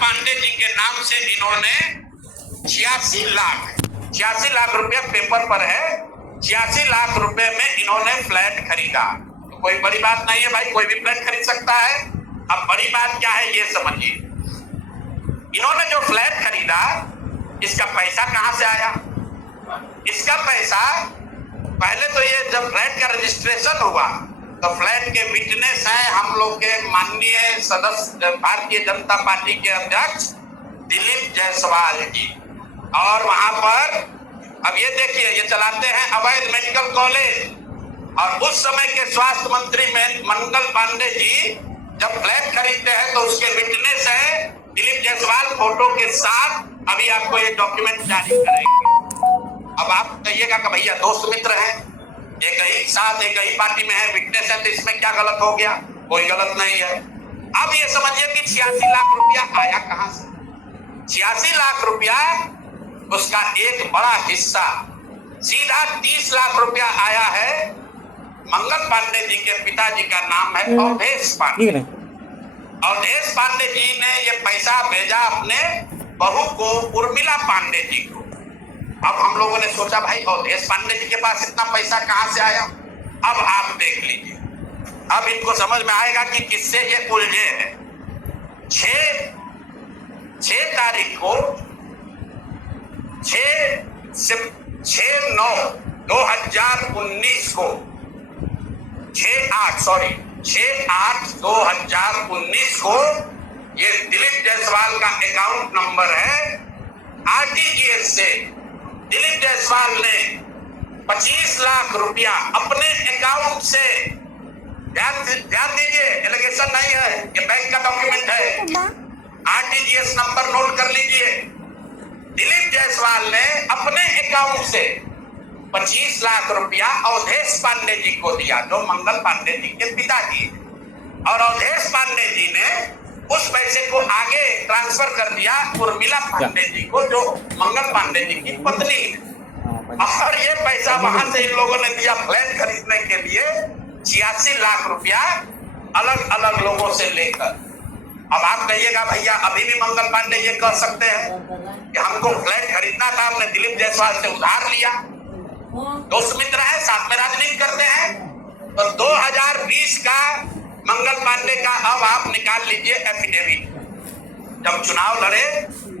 पांडे जी के नाम से इन्होंने 86 लाख रुपया पेपर पर है, 86 लाख रुपए में इन्होंने फ्लैट खरीदा। तो कोई बड़ी बात नहीं है भाई, कोई भी फ्लैट खरीद सकता है। अब बड़ी बात क्या है ये समझिए, इन्होंने जो फ्लैट खरीदा इसका पैसा कहां से आया? इसका पैसा पहले तो ये जब फ्लैट का रजिस्ट्रेशन हुआ तो फ्लैट के विटनेस हैं हम लोग के माननीय सदस्य भारतीय जनता पार्टी के अध्यक्ष दिलीप जायसवाल जी। और वहां पर अब ये देखिए, ये चलाते हैं अवैध मेडिकल कॉलेज। और उस समय के स्वास्थ्य मंत्री मंगल पांडे जी जब फ्लैट खरीदते हैं तो उसके विटनेस है दिलीप जायसवाल फोटो के साथ। अभी आपको ये डॉक्यूमेंट जारी करेंगे। अब आप कहिएगा कि भैया दोस्त मित्र हैं, एक ही साथ एक ही पार्टी में है, विटनेस है, तो इसमें क्या गलत हो गया? कोई गलत नहीं है। अब ये समझिए कि 86 लाख रुपया आया कहां से? 86 लाख रुपया उसका एक बड़ा हिस्सा सीधा 30 लाख रुपया आया है। मंगल पांडे जी के पिताजी का नाम है अवधेश पांडे। अवधेश पांडे जी ने ये पैसा भेजा अपने बहू को उर्मिला पांडे जी को। अब हम लोगों ने सोचा भाई अवधेश पांडे जी के पास इतना पैसा कहां से आया? अब आप देख लीजिए, अब इनको समझ में आएगा कि किससे ये उलझे हैं। 6 तारीख को 6/9/2019 को 6/8/2019 को ये दिलीप जायसवाल का अकाउंट नंबर है। आरटीजीएस से दिलीप जायसवाल ने 25 लाख रुपया अपने अकाउंट से, ध्यान दीजिए, एलिगेशन नहीं है, ये बैंक का डॉक्यूमेंट है। आरटीजीएस नंबर नोट कर लीजिए। दिलीप जायसवाल ने अपने अकाउंट से 25 लाख रुपया अवधेश पांडे जी को दिया, जो मंगल पांडे जी के पिताजी। और अवधेश पांडे जी ने उस पैसे को आगे ट्रांसफर कर दिया उर्मिला पांडे जी को, जो मंगल पांडे जी की पत्नी है। और ये पैसा वहां से इन लोगों ने दिया फ्लैट खरीदने के लिए 86 लाख रुपया अलग अलग लोगों से लेकर। अब आप कहिएगा भैया अभी भी मंगल पांडे ये कह सकते हैं कि हमको फ्लैट खरीदना था, हमने दिलीप जायसवाल से उधार लिया। दोस्त मित्र है, साथ में राजनीति करते हैं। तो 2020 का मंगल पांडे का अब आप निकाल लीजिए एफिडेविट, जब चुनाव लड़े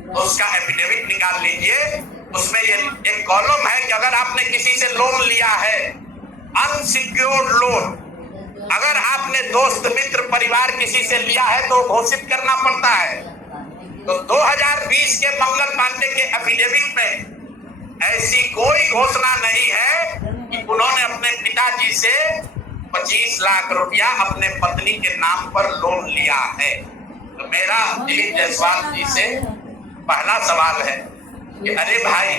तो उसका एफिडेविट निकाल लीजिए। उसमें ये एक कॉलम है कि अगर आपने किसी से लोन लिया है, अनसिक्योर्ड लोन, अगर आपने दोस्त मित्र परिवार किसी से लिया है तो घोषित करना पड़ता है। तो 2020 के मंगल पांडे के एफिडेविट में ऐसी कोई घोषणा नहीं है कि उन्होंने अपने पिताजी से 25 लाख रुपया अपने पत्नी के नाम पर लोन लिया है। तो मेरा दिलीप जायसवाल जी से पहला सवाल है कि अरे भाई,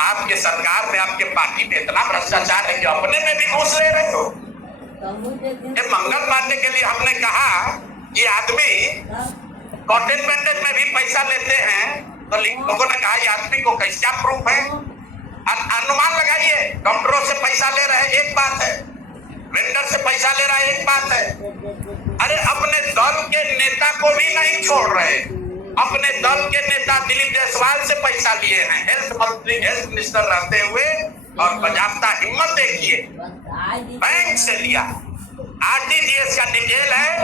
आपके सरकार में, आपके पार्टी में इतना भ्रष्टाचार है कि अपने में भी घूस ले रहे हो। ये मंगल पांडे के लिए हमने कहा ये आदमी कॉटन बैंडेज में भी पैसा लेते हैं, तो लोगों ने कहा ये आदमी को कैसा प्रूफ है? अनुमान लगाइए। डॉक्टरों से पैसा ले रहे हैं एक बात है, वेंडर से पैसा ले रहा है एक बात है। अरे अपने दल के नेता को भी नहीं छोड़ रहे, अपने दल के नेता दिलीप जायसवाल से पैसा लिए हैं, हेल्थ मंत्री, हेल्थ मिनिस्टर रहते हुए। और बजाबता हिम्मत देखिए, बैंक से लिया। आरटीजीएस का डिटेल है,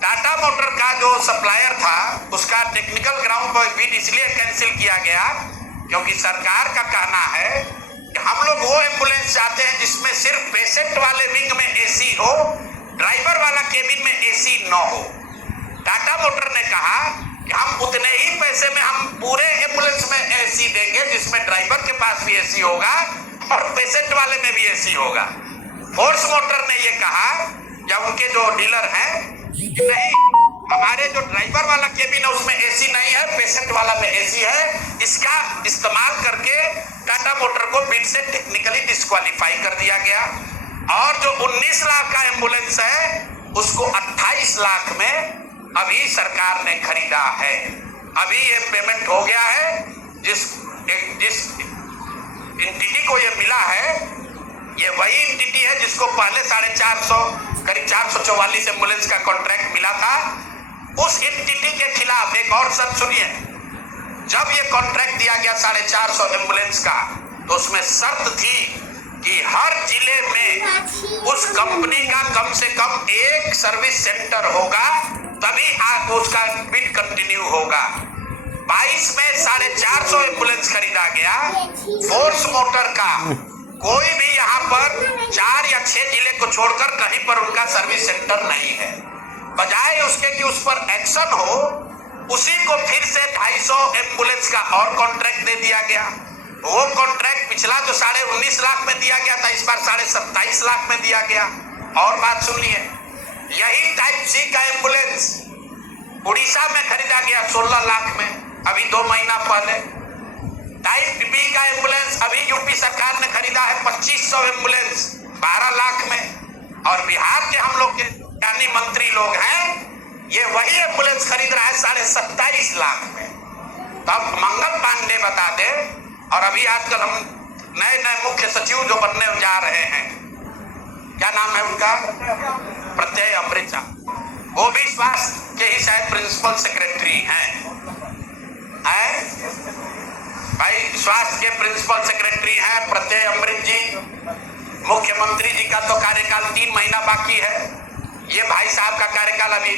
टाटा मोटर का जो सप्लायर था उसका टेक्निकल ग्राउंड पर बिड इसलिए कैंसिल किया गया क्योंकि सरकार का कहना है कि हम लोग वो एम्बुलेंस चाहते हैं जिसमें सिर्फ पेशेंट वाले विंग में एसी हो, ड्राइवर वाला केबिन में एसी न हो। टाटा मोटर ने कहा कि हम उतने ही पैसे में हम पूरे एम्बुलेंस में एसी देंगे जिसमें ड्राइवर के पास भी एसी होगा और पेशेंट वाले में भी एसी होगा। फोर्स मोटर ने ये कहा या उनके जो डीलर हैं कि नहीं, हमारे जो ड्राइवर वाला केबिन है उसमें एसी नहीं है, पेशेंट वाला में एसी है। इसका इस्तेमाल करके टाटा मोटर को बिड से टेक्निकली डिस्क्वालीफाई कर दिया गया। और जो 19 लाख का एम्बुलेंस है उसको 28 लाख में अभी सरकार ने खरीदा है। अभी ये पेमेंट हो गया है। जिस एंटिटी को ये मिला है, ये वही एंटिटी है जिसको पहले 450 करीब 444 एम्बुलेंस का कॉन्ट्रैक्ट मिला था। उस एंटिटी के खिलाफ एक और शर्त सुनिए, जब ये कॉन्ट्रैक्ट दिया गया 450 एम्बुलेंस का, तो उसमें शर्त थी कि हर जिले में उस कंपनी का कम से कम एक सर्विस सेंटर होगा, तभी उसका बिड कंटिन्यू होगा। 22 में 450 एम्बुलेंस खरीदा गया फोर्स मोटर का, कोई भी यहाँ पर 4 या 6 जिले को छोड़कर कहीं पर उनका सर्विस सेंटर नहीं है। बजाय उसके कि उस पर एक्शन हो, उसी को फिर से 250 एम्बुलेंस का और कॉन्ट्रैक्ट दे दिया गया। वो कॉन्ट्रैक्ट पिछला जो 19.5 लाख में दिया गया था, इस बार 27.5 लाख में दिया गया। और बात सुनिए, यही टाइप सी का एम्बुलेंस उड़ीसा में खरीदा गया 16 लाख में, अभी 2 महीना पहले। टाइप बी का एम्बुलेंस अभी यूपी सरकार ने खरीदा है 2500 एम्बुलेंस 12 लाख में। और बिहार के हम लोग के यानी मंत्री लोग हैं, ये वही एम्बुलेंस खरीद रहा है 27.5 लाख में। तो अब मंगल पांडे बता दे, और अभी आजकल हम नए मुख्य सचिव जो बनने जा रहे हैं, क्या नाम है उनका, प्रत्यय अमृत, वो भी स्वास्थ्य के ही शायद प्रिंसिपल सेक्रेटरी हैं। भाई स्वास्थ्य के प्रिंसिपल सेक्रेटरी हैं प्रत्यय अमृत जी। मुख्यमंत्री जी का तो कार्यकाल 3 महीना बाकी है, ये भाई साहब का कार्यकाल अभी